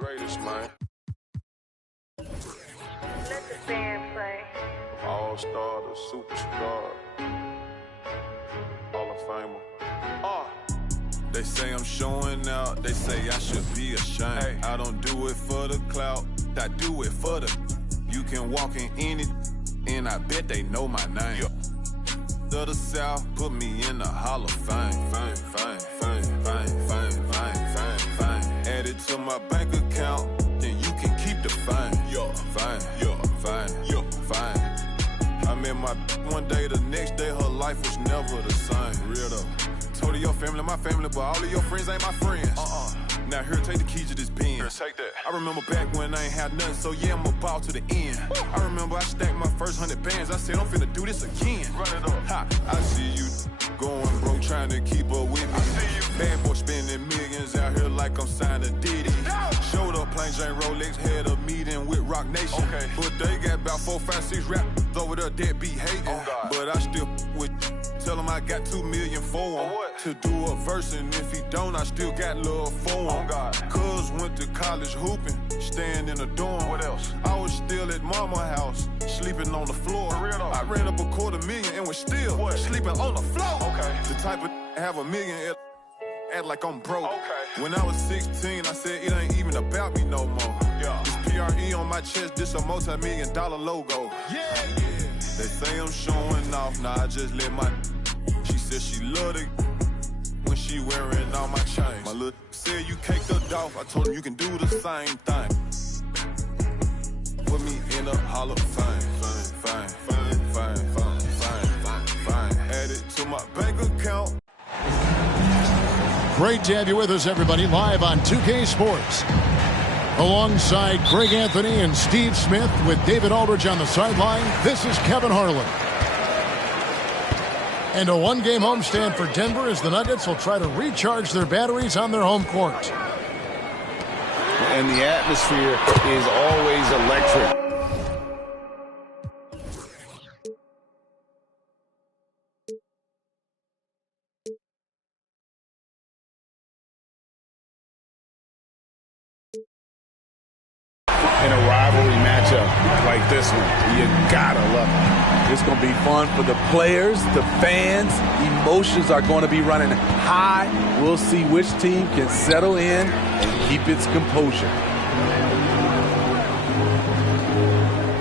greatest, man. Let the band play. All-star to superstar. Hall of Famer. They say I'm showing out, they say I should be ashamed. Hey. I don't do it for the clout, I do it for the. You can walk in any, and I bet they know my name. To the South, put me in the Hall of Fame. Fame, fame, fame, fame, fame, fame, fame, fame. Add it to my bank account, then you can keep the fame. Fame, fame, fame. I met my one day, the next day her life was never the same. Real though. Told your family, my family, but all of your friends ain't my friends. Now here, take the keys to this Benz. Take that. I remember back when I ain't had nothing, so yeah, I'm a ball to the end. Woo. I remember I stacked my first 100 bands. I said, I'm finna do this again. Run it up. Ha, I see you going broke, trying to keep up with me. I see you. Bad boy spending millions out here like I'm signed to Diddy. No. Showed up, plain Jane Rolex, had a meeting with Rock Nation. Okay. But they got about 4, 5, 6 rappers over there that be hating. Oh, but I still with. Tell him I got 2 million for him to do a verse, and if he don't, I still got love for him. Cuz went to college hooping, staying in a dorm. What else? I was still at mama house, sleeping on the floor. I ran up $250,000 and was still sleeping on the floor. The type of have $1 million, act like I'm broke. When I was 16, I said it ain't even about me no more. This PRE on my chest, this a multi-million-dollar logo. They say I'm showing off, nah, I just let my. She said she loved it when she wearing all my chains. My little said you caked her off, I told him you can do the same thing. Put me in the Hall of Fame, fame, fame, fame, fame, fame, fame. Add it to my bank account. Great to have you with us, everybody, live on 2K Sports. Alongside Greg Anthony and Steve Smith with David Aldridge on the sideline, this is Kevin Harlan. And a one-game homestand for Denver as the Nuggets will try to recharge their batteries on their home court. And the atmosphere is always electric. In a rivalry matchup like this one, you gotta love it. It's going to be fun for the players, the fans. Emotions are going to be running high. We'll see which team can settle in and keep its composure.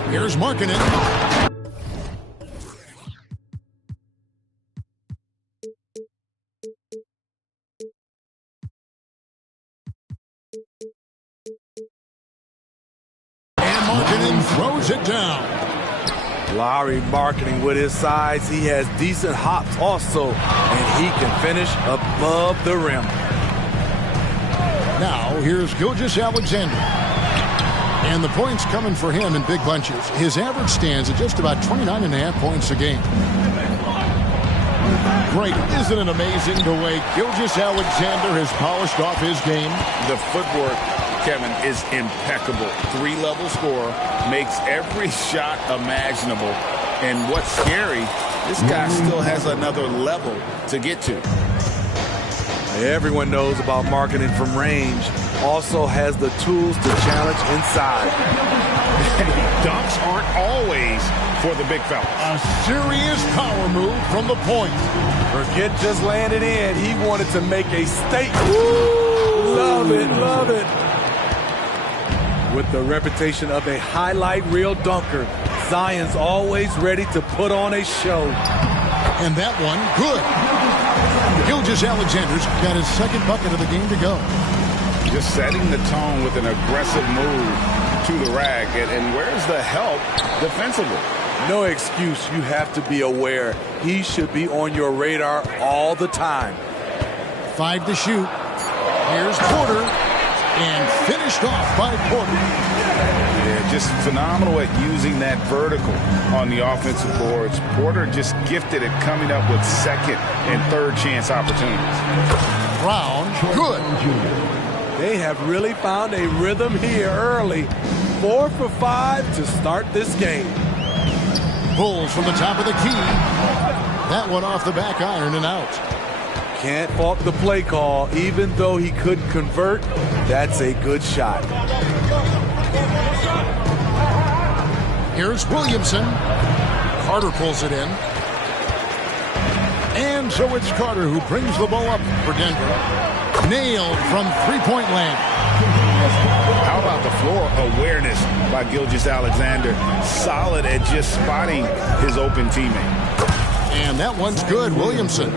Here's Markkanen. Markkanen throws it down. Lowry marketing with his size. He has decent hops also, and he can finish above the rim. Now, here's Gilgeous-Alexander. And the points coming for him in big bunches. His average stands at just about 29.5 points a game. Great. Isn't it amazing the way Gilgeous-Alexander has polished off his game? The footwork, Kevin, is impeccable. 3-level scorer, makes every shot imaginable. And what's scary, this guy still has another level to get to. Everyone knows about Markkanen from range. Also has the tools to challenge inside. Dunks aren't always for the big fella. A serious power move from the point. Forget just landing in. He wanted to make a statement. Woo! Love it, love it. With the reputation of a highlight reel dunker, Zion's always ready to put on a show. And that one, good. Gilgeous-Alexander's got his second bucket of the game to go. Just setting the tone with an aggressive move to the rack. And where's the help defensively? No excuse. You have to be aware. He should be on your radar all the time. 5 to shoot. Here's Porter. And finished off by Porter. Yeah, just phenomenal at using that vertical on the offensive boards. Porter just gifted at coming up with second and third chance opportunities. Brown, good. They have really found a rhythm here early. 4 for 5 to start this game. Bulls from the top of the key. That one off the back iron and out. Can't fault the play call. Even though he couldn't convert, that's a good shot. Here's Williamson. Carter pulls it in. And so it's Carter who brings the ball up for Denver. Nailed from three-point land. How about the floor awareness by Gilgeous-Alexander? Solid at just spotting his open teammate. And that one's good, Williamson.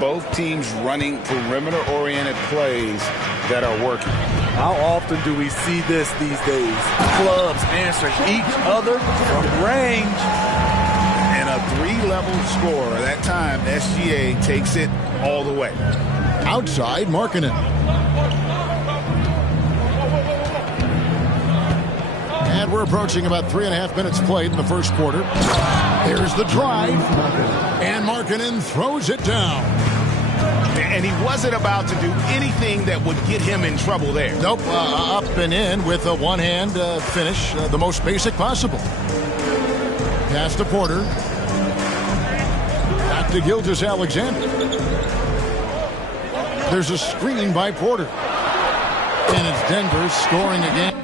Both teams running perimeter-oriented plays that are working. How often do we see this these days? Clubs answering each other from range. And a three-level score. That time, SGA takes it all the way. Outside, Markkanen. And we're approaching about 3.5 minutes played in the first quarter. There's the drive. And Markkanen throws it down. And he wasn't about to do anything that would get him in trouble there. Nope, up and in with a one-hand finish, the most basic possible. Pass to Porter. Back to Gilgeous-Alexander. There's a screen by Porter. And it's Denver scoring again.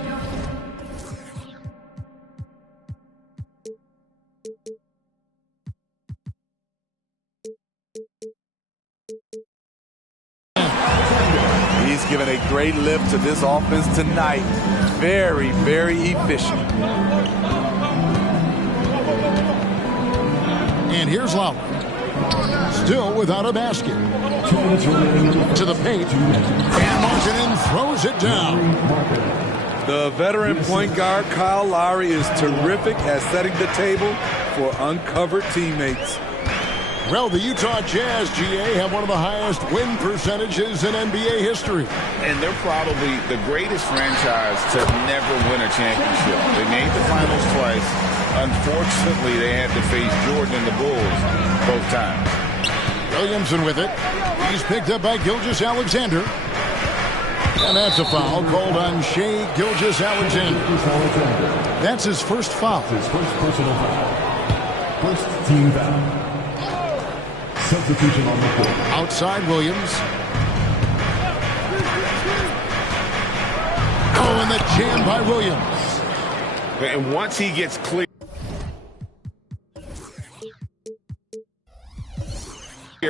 He's given a great lift to this offense tonight. Very, very efficient. And here's Lowry. Still without a basket. To the paint. And Markkanen throws it down. The veteran point guard, Kyle Lowry, is terrific at setting the table for uncovered teammates. Well, the Utah Jazz, GA, have one of the highest win percentages in NBA history. And they're probably the greatest franchise to never win a championship. They made the finals twice. Unfortunately, they had to face Jordan and the Bulls both times. Williamson with it. He's picked up by Gilgeous-Alexander. And that's a foul called on Shai Gilgeous-Alexander. That's his first foul. His first personal foul. First team foul. Substitution on the court. Outside Williams. Oh, and the jam by Williams. And once he gets clear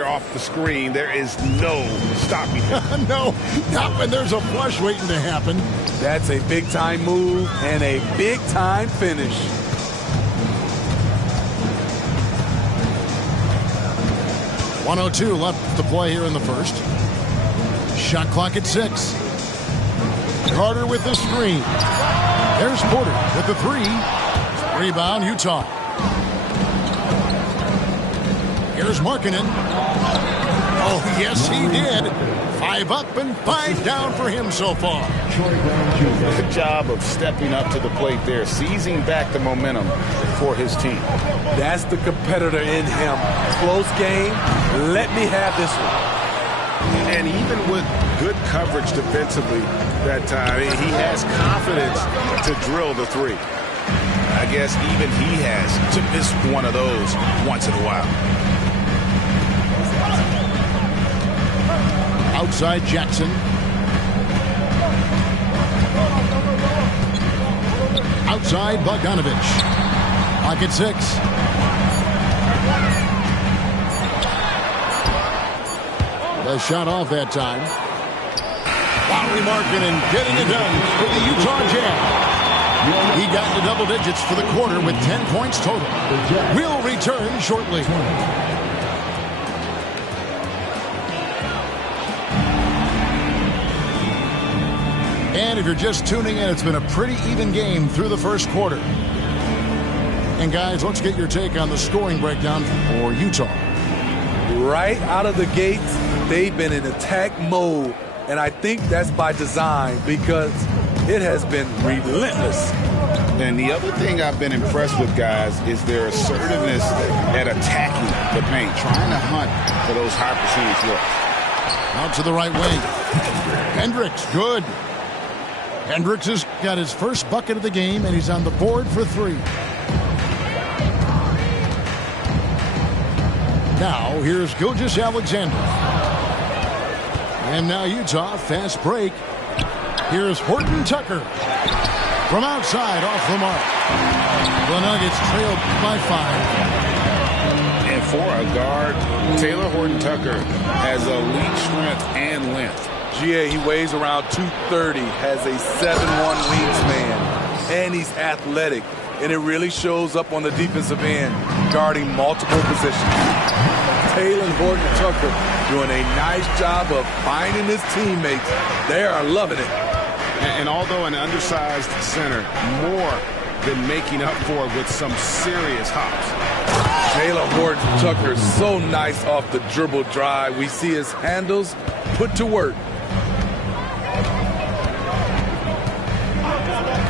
off the screen, there is no stopping him. No, not when there's a flush waiting to happen. That's a big-time move and a big-time finish. .102 left to play here in the first. Shot clock at 6. Carter with the screen. There's Porter with the 3. Rebound, Utah. Here's Markkanen. Oh, yes, he did. 5 up and 5 down for him so far. Good job of stepping up to the plate there, seizing back the momentum for his team. That's the competitor in him. Close game. Let me have this one. And even with good coverage defensively that time, he has confidence to drill the 3. I guess even he has to miss one of those once in a while. Outside Jackson. Outside Bogdanovich. Clock at 6. The shot off that time. Lowry Markkanen getting it done for the Utah Jazz. He got into double digits for the quarter with 10 points total. We'll return shortly. And if you're just tuning in, it's been a pretty even game through the first quarter. And guys, let's get your take on the scoring breakdown for Utah. Right out of the gates, they've been in attack mode. And I think that's by design because it has been relentless. And the other thing I've been impressed with, guys, is their assertiveness at attacking the paint, trying to hunt for those high percentage looks. Out to the right wing. Hendricks, good. Hendricks has got his first bucket of the game, and he's on the board for 3. Now, here's Gilgeous-Alexander. And now Utah, fast break. Here's Horton Tucker. From outside, off the mark. The Nuggets trailed by 5. And for a guard, Taylor Horton Tucker has elite strength and length. GA, he weighs around 230, has a 7'1" wingspan, and he's athletic. And it really shows up on the defensive end, guarding multiple positions. Taylor Horton Tucker doing a nice job of finding his teammates. They are loving it. And although an undersized center, more than making up for it with some serious hops. Taylor Horton Tucker, so nice off the dribble drive. We see his handles put to work.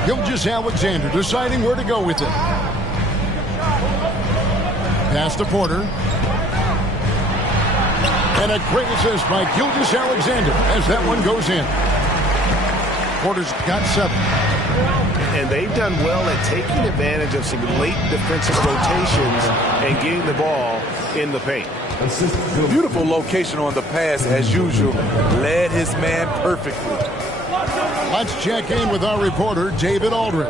Gilgeous-Alexander deciding where to go with it. Pass to Porter. And a great assist by Gilgeous-Alexander as that one goes in. Porter's got 7. And they've done well at taking advantage of some late defensive rotations and getting the ball in the paint. Beautiful location on the pass, as usual. Led his man perfectly. Let's check in with our reporter, David Aldridge.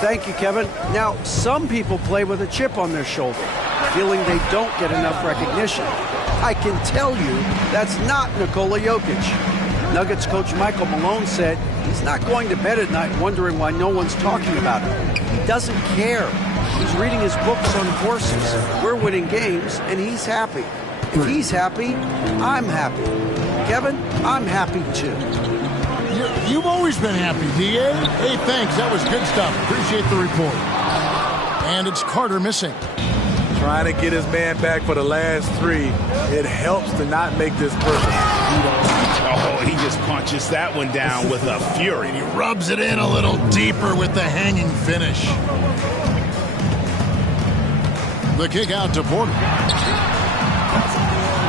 Thank you, Kevin. Now, some people play with a chip on their shoulder, feeling they don't get enough recognition. I can tell you that's not Nikola Jokic. Nuggets coach Michael Malone said he's not going to bed at night wondering why no one's talking about him. He doesn't care. He's reading his books on horses. We're winning games, and he's happy. If he's happy, I'm happy. Kevin, I'm happy too. You've always been happy, D.A. Hey, thanks. That was good stuff. Appreciate the report. And it's Carter missing. Trying to get his man back for the last 3. It helps to not make this perfect. Oh, he just punches that one down with a fury. He rubs it in a little deeper with the hanging finish. The kick out to Porter.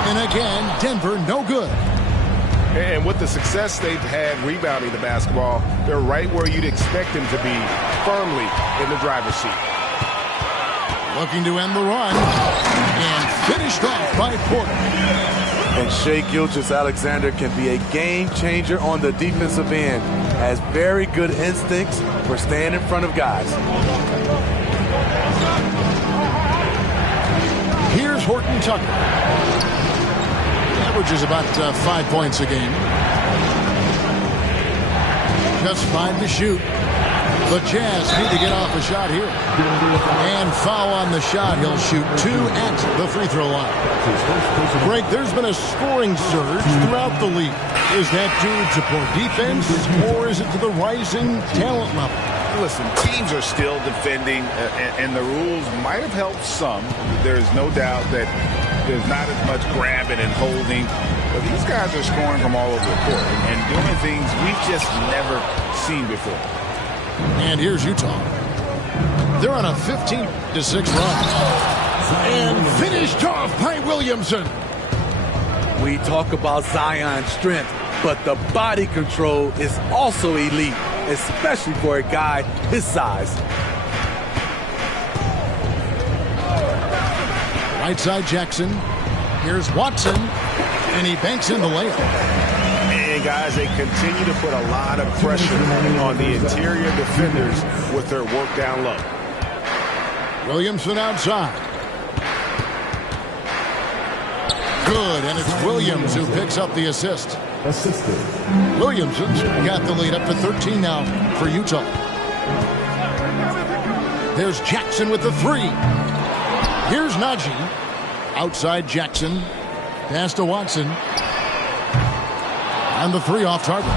And again, Denver no good. And with the success they've had rebounding the basketball, they're right where you'd expect them to be, firmly in the driver's seat. Looking to end the run. And finished off by Porter. And Shai Gilgeous-Alexander can be a game changer on the defensive end. Has very good instincts for staying in front of guys. Here's Horton Tucker. Averages about 5 points a game. Just 5 to shoot. The Jazz need to get off a shot here. And foul on the shot. He'll shoot 2 at the free throw line. Greg, there's been a scoring surge throughout the league. Is that due to poor defense, or is it to the rising talent level? Listen, teams are still defending, and the rules might have helped some. There's no doubt that there's not as much grabbing and holding. But these guys are scoring from all over the court and doing things we've just never seen before. And here's Utah. They're on a 15-6 run. And finished off by Williamson. We talk about Zion's strength, but the body control is also elite, especially for a guy his size. Right side Jackson. Here's Watson. And he banks in the layup. And guys, they continue to put a lot of pressure on the interior defenders with their work down low. Williamson outside. Good, and it's Williams who picks up the assist. Williamson's got the lead up to 13 now for Utah. There's Jackson with the 3. Here's Najee. Outside Jackson. Pass to Watson. And the 3 off target.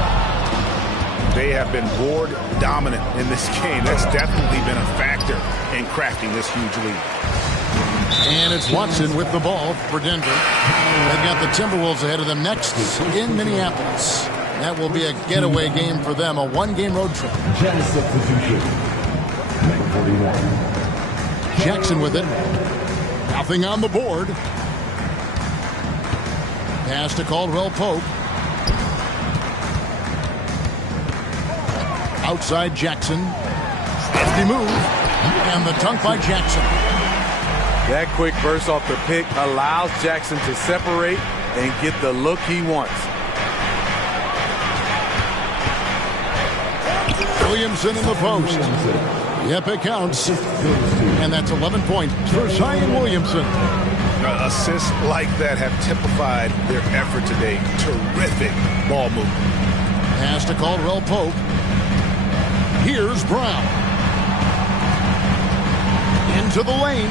They have been board dominant in this game. That's definitely been a factor in cracking this huge lead. And it's Watson with the ball for Denver. They've got the Timberwolves ahead of them next in Minneapolis. That will be a getaway game for them, a 1-game road trip. Jackson with it. Nothing on the board. Pass to Caldwell Pope. Outside Jackson. Hefty move. And the dunk by Jackson. That quick burst off the pick allows Jackson to separate and get the look he wants. Williamson in the post. Yep, it counts. And that's 11 points for Zion Williamson. Assists like that have typified their effort today. Terrific ball movement. Pass to Caldwell Pope. Here's Brown. Into the lane.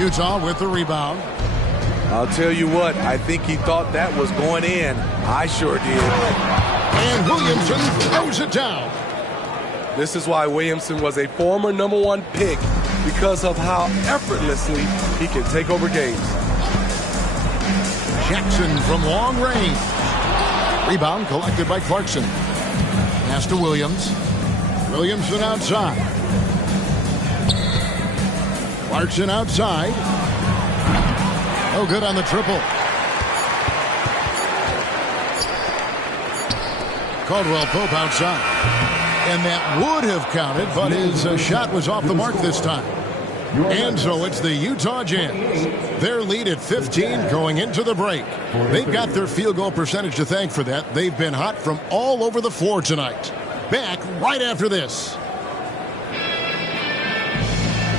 Utah with the rebound. I'll tell you what, I think he thought that was going in. I sure did. And Williamson throws it down. This is why Williamson was a former #1 pick, because of how effortlessly he can take over games. Jackson from long range. Rebound collected by Clarkson. Pass to Williams. Williamson outside. Clarkson outside. No good on the triple. Caldwell Pope outside. And that would have counted, but his shot was off the mark this time. And so it's the Utah Jazz. Their lead at 15 going into the break. They've got their field goal percentage to thank for that. They've been hot from all over the floor tonight. Back right after this.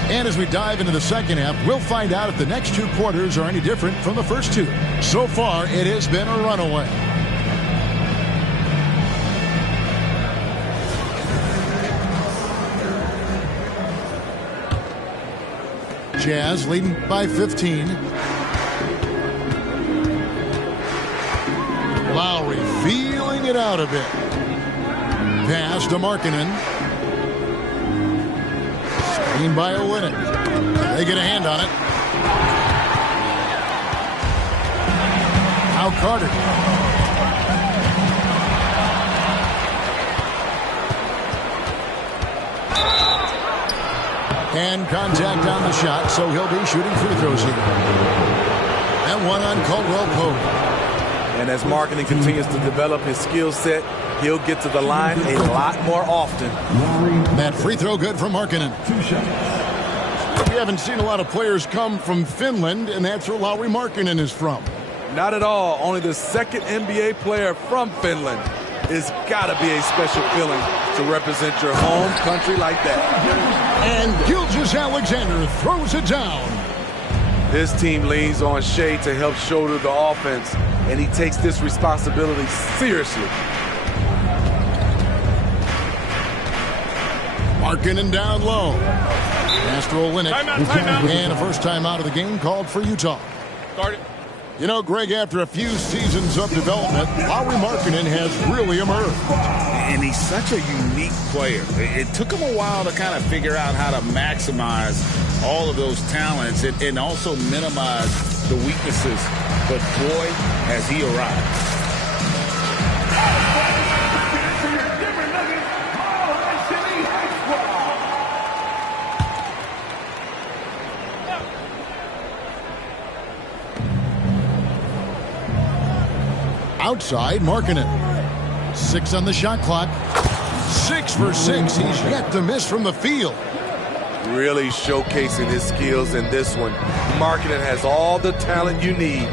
And as we dive into the second half, we'll find out if the next two quarters are any different from the first two. So far, it has been a runaway. Jazz leading by 15. Lowry feeling it out a bit. Pass to Markkanen. Screen by Olynyk. They get a hand on it. Now Carter. And contact on the shot, so he'll be shooting free throws here. And one on Caldwell Pope. And as Markkanen continues to develop his skill set, he'll get to the line a lot more often. That free throw good from Markkanen. We haven't seen a lot of players come from Finland, and that's where Lauri Markkanen is from. Not at all. Only the second NBA player from Finland. It's got to be a special feeling to represent your home country like that. And Gilgeous-Alexander throws it down. This team leans on Shea to help shoulder the offense, and he takes this responsibility seriously. Markkanen down low. Pass to Olynyk. Timeout. And a first time out of the game called for Utah. Start it. You know, Greg, after a few seasons of development, Lauri Markkanen has really emerged. And he's such a unique player. It took him a while to kind of figure out how to maximize all of those talents and also minimize the weaknesses. But boy, has he arrived. Outside, Markkanen. 6 on the shot clock. 6 for 6. He's yet to miss from the field. Really showcasing his skills in this one. Markkanen has all the talent you need.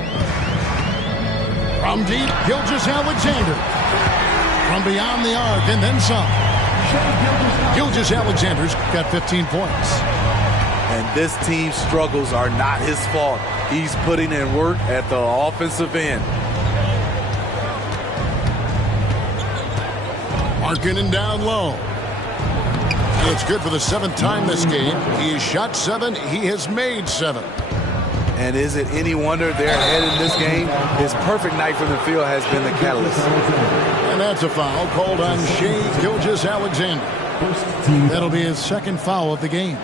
From deep, Gilgeous-Alexander. From beyond the arc and then some. Gilgeous-Alexander's got 15 points. And this team's struggles are not his fault. He's putting in work at the offensive end. Markkanen down low. It's good for the 7th time this game. He's shot 7. He has made 7. And is it any wonder they're ahead in this game? His perfect night from the field has been the catalyst. And that's a foul called on Shea Gilgeous-Alexander. That'll be his 2nd foul of the game.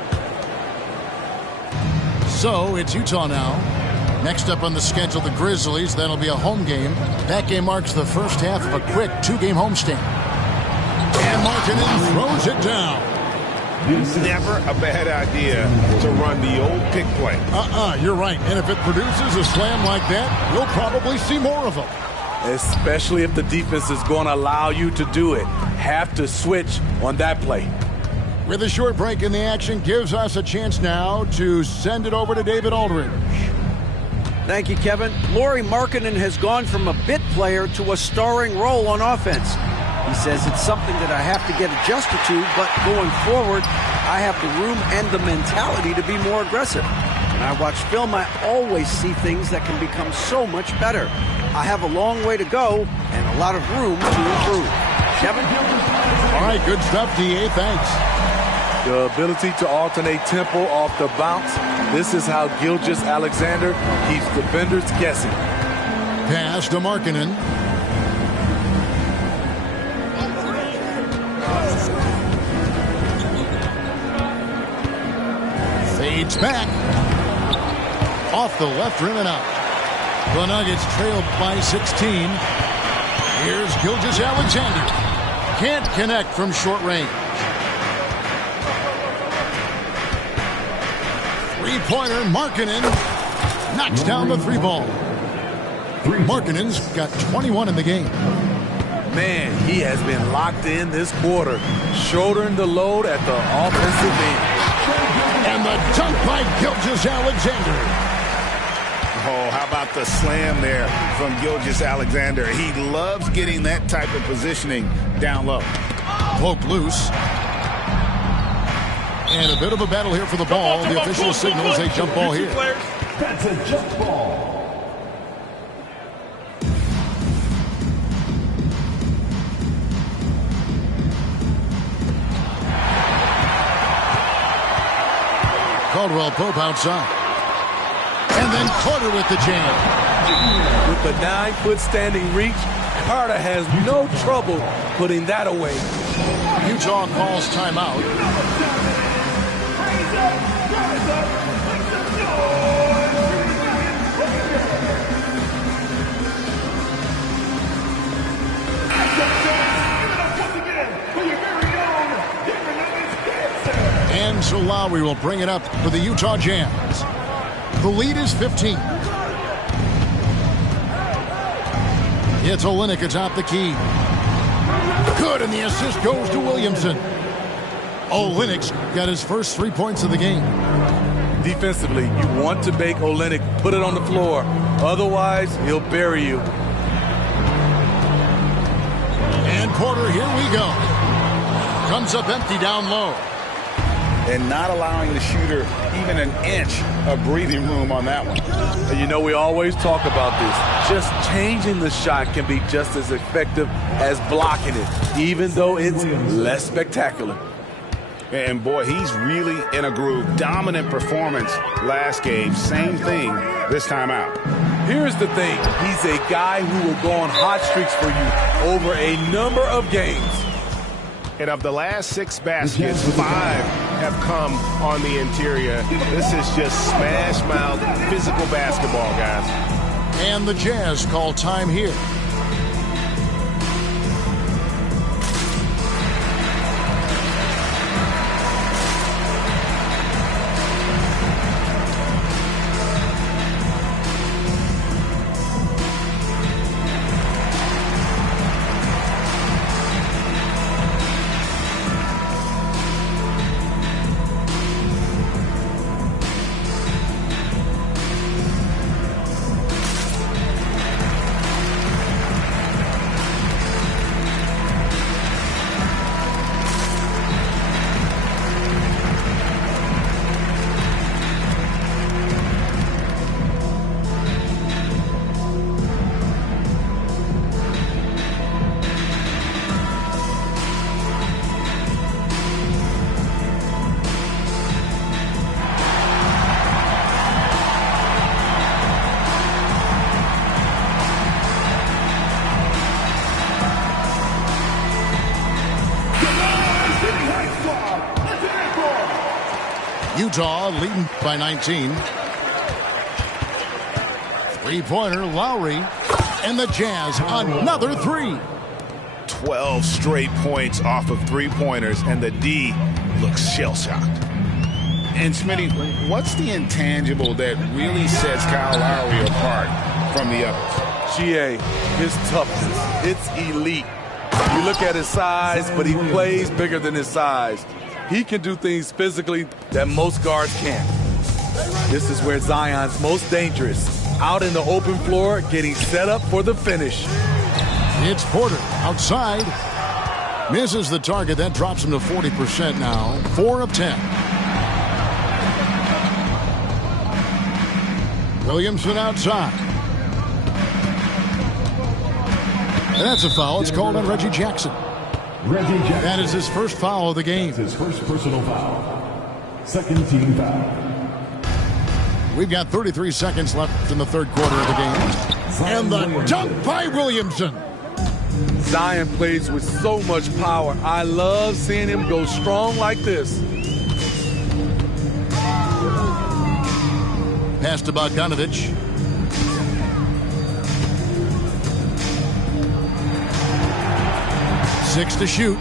So it's Utah now. Next up on the schedule, the Grizzlies. That'll be a home game. That game marks the first half of a quick 2-game homestand. And Markkanen throws it down. Never a bad idea to run the old pick play. You're right. And if it produces a slam like that, you'll probably see more of them. Especially if the defense is going to allow you to do it. Have to switch on that play. With a short break in the action, gives us a chance now to send it over to David Aldridge. Thank you, Kevin. Lauri Markkanen has gone from a bit player to a starring role on offense. He says it's something that I have to get adjusted to, but going forward, I have the room and the mentality to be more aggressive. When I watch film, I always see things that can become so much better. I have a long way to go and a lot of room to improve. Kevin? All right, good stuff, D.A. Thanks. The ability to alternate tempo off the bounce. This is how Gilgeous-Alexander keeps defenders guessing. Pass to Markkanen. Fades back. Off the left rim and out. The Nuggets trail by 16. Here's Gilgeous-Alexander. Can't connect from short range. Three-pointer, Markkanen knocks down the three ball. Markkanen's got 21 in the game. Man, he has been locked in this quarter, shouldering the load at the offensive end. And the dunk by Gilgeous-Alexander. Oh, how about the slam there from Gilgeous-Alexander? He loves getting that type of positioning down low. Poke loose. And a bit of a battle here for the ball. The official signals a jump ball here. That's a jump ball. Caldwell Pope outside. And then Carter with the jam. With the 9-foot standing reach, Carter has no trouble putting that away. Utah calls timeout. And so Lowry will bring it up for the Utah Jazz. The lead is 15. It's Olynyk atop the key. Good, and the assist goes to Williamson. Olynyk's got his first 3 points of the game. Defensively, you want to make Olynyk put it on the floor. Otherwise, he'll bury you. And Porter, here we go. Comes up empty down low. And not allowing the shooter even an inch of breathing room on that one. And you know, we always talk about this. Just changing the shot can be just as effective as blocking it, even though it's less spectacular. And boy, he's really in a groove. Dominant performance last game. Same thing this time out. Here's the thing. He's a guy who will go on hot streaks for you over a number of games. And of the last 6 baskets, 5 have come on the interior. This is just smash mouth physical basketball, guys. And the Jazz call time here. Utah leading by 19. Three-pointer, Lowry. And the Jazz, another three. 12 straight points off of three-pointers, and the D looks shell-shocked. And Smitty, what's the intangible that really sets Kyle Lowry apart from the others? GA, his toughness. It's elite. You look at his size, but he plays bigger than his size. He can do things physically that most guards can't. This is where Zion's most dangerous. out in the open floor, getting set up for the finish. It's Porter outside. Misses the target. That drops him to 40% now. 4 of 10. Williamson outside. And that's a foul. It's called on Reggie Jackson. Reggie Jackson. That is his first foul of the game. His first personal foul. Second team foul. We've got 33 seconds left in the third quarter of the game. And the dunk by Williamson. Zion plays with so much power. I love seeing him go strong like this. Pass to Bogdanovich. Six to shoot.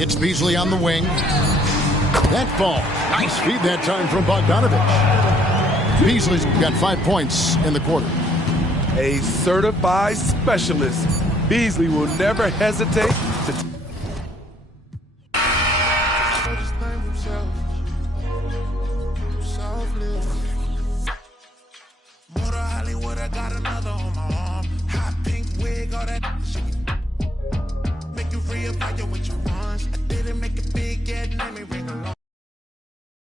It's Beasley on the wing. That ball. Nice feed that time from Bogdanovich. Beasley's got 5 points in the quarter. A certified specialist. Beasley will never hesitate